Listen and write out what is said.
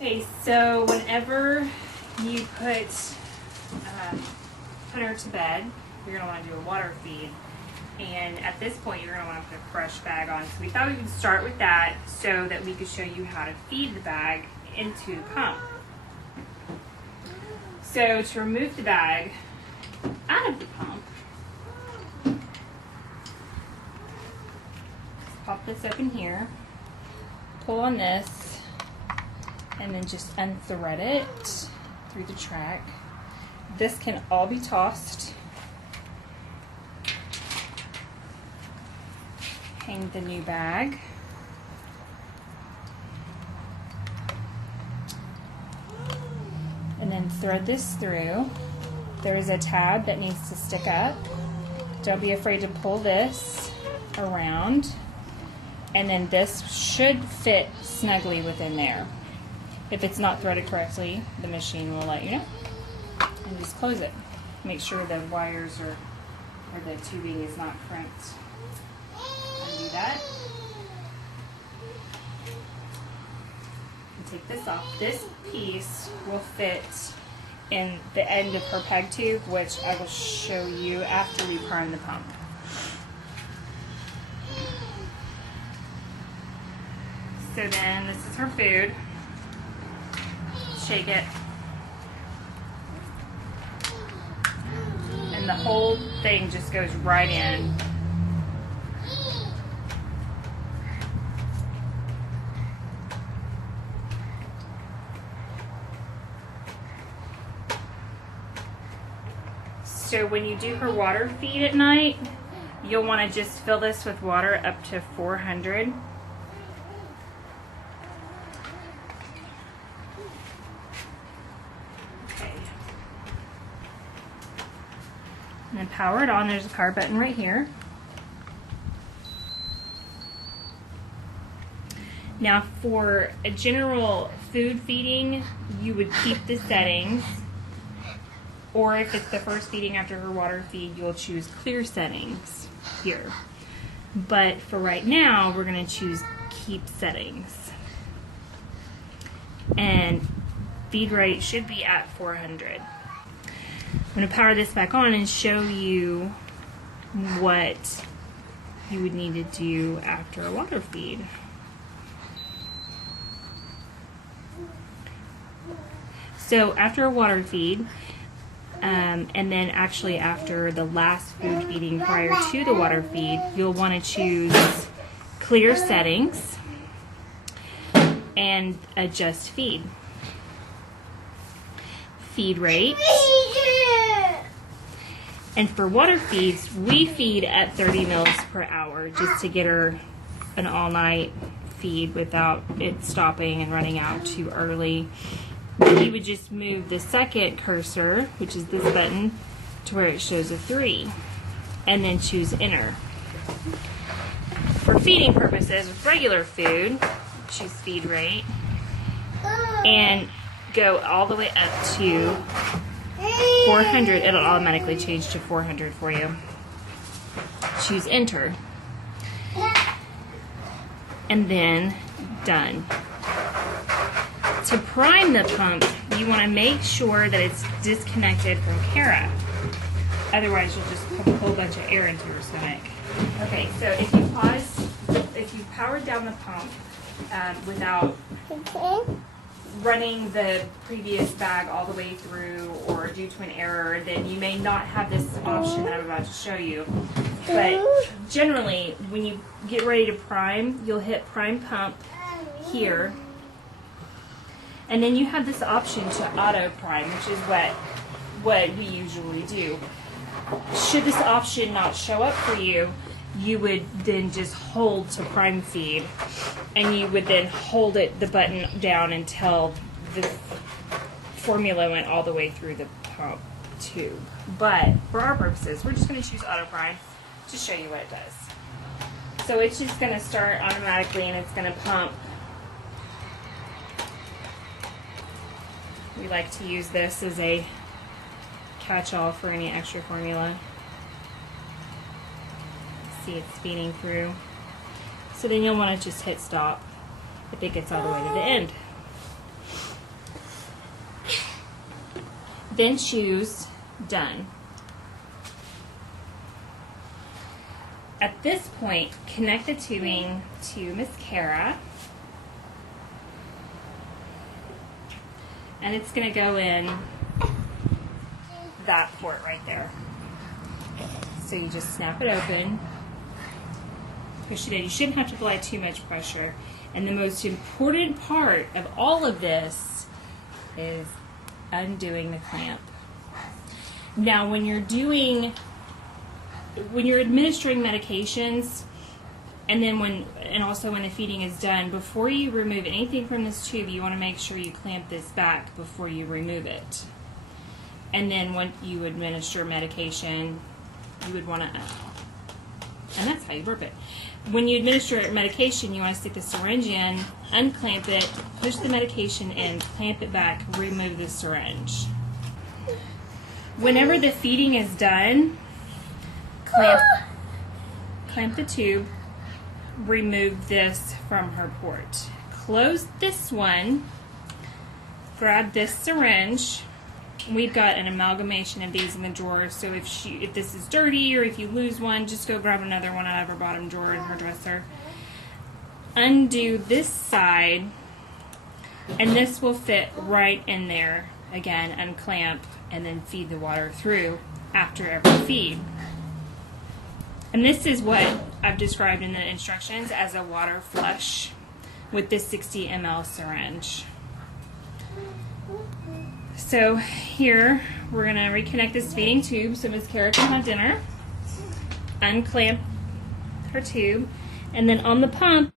Okay, so whenever you put her to bed, you're going to want to do a water feed. And at this point, you're going to want to put a fresh bag on. So we thought we could start with that so that we could show you how to feed the bag into the pump. So to remove the bag out of the pump, pop this open here, pull on this, and then just unthread it through the track. This can all be tossed. Hang the new bag. And then thread this through. There is a tab that needs to stick up. Don't be afraid to pull this around. And then this should fit snugly within there. If it's not threaded correctly, the machine will let you know. And just close it. Make sure the wires or the tubing is not crimped. Undo that. And take this off. This piece will fit in the end of her peg tube, which I will show you after we prime the pump. So then this is her food. Shake it. And the whole thing just goes right in. So when you do her water feed at night, you'll want to just fill this with water up to 400. Okay. And then power it on. There's a power button right here. Now for a general food feeding, you would keep the settings. Or if it's the first feeding after her water feed, you'll choose clear settings here. But for right now, we're going to choose keep settings. And feed rate should be at 400. I'm going to power this back on and show you what you would need to do after a water feed. So after a water feed, and then actually after the last food feeding prior to the water feed, you'll want to choose clear settings and adjust feed. Feed rate. And for water feeds, we feed at 30 mils per hour just to get her an all-night feed without it stopping and running out too early. You would just move the second cursor, which is this button, to where it shows a 3, and then choose enter. For feeding purposes, with regular food, choose feed rate, and go all the way up to 400. It'll automatically change to 400 for you. Choose enter, and then done. To prime the pump, you want to make sure that it's disconnected from Kara. Otherwise, you'll just pump a whole bunch of air into her stomach. Okay, so if you powered down the pump without running the previous bag all the way through or due to an error, then you may not have this option that I'm about to show you. But generally, when you get ready to prime, you'll hit prime pump here. And then you have this option to auto prime, which is what we usually do. Should this option not show up for you, you would then just hold to prime feed, and you would then hold the button down until the formula went all the way through the pump tube. But for our purposes, we're just going to choose auto prime to show you what it does. So it's just going to start automatically, and it's going to pump. We like to use this as a catch-all for any extra formula. See, it's feeding through. So then you'll want to just hit stop if it gets all the way to the end. then choose Done. At this point, connect the tubing to Miss Kara, and it's going to go in that port right there. So you just snap it open, push it in. You shouldn't have to apply too much pressure. And the most important part of all of this is undoing the clamp. Now, when you're administering medications, and also when the feeding is done, before you remove anything from this tube, you want to make sure you clamp this back before you remove it. And then when you administer medication, you would want to, and that's how you burp it. When you administer medication, you want to stick the syringe in, unclamp it, push the medication in, clamp it back, remove the syringe. Whenever the feeding is done, clamp the tube, remove this from her port. Close this one, grab this syringe. We've got an amalgamation of these in the drawer, so if this is dirty or if you lose one, just go grab another one out of her bottom drawer in her dresser. Undo this side, and this will fit right in there. Again, unclamp, and then feed the water through after every feed. And this is what I've described in the instructions as a water flush with this 60 ml syringe. So here, we're going to reconnect this feeding tube so Miss Kara can have dinner. Unclamp her tube. And then on the pump,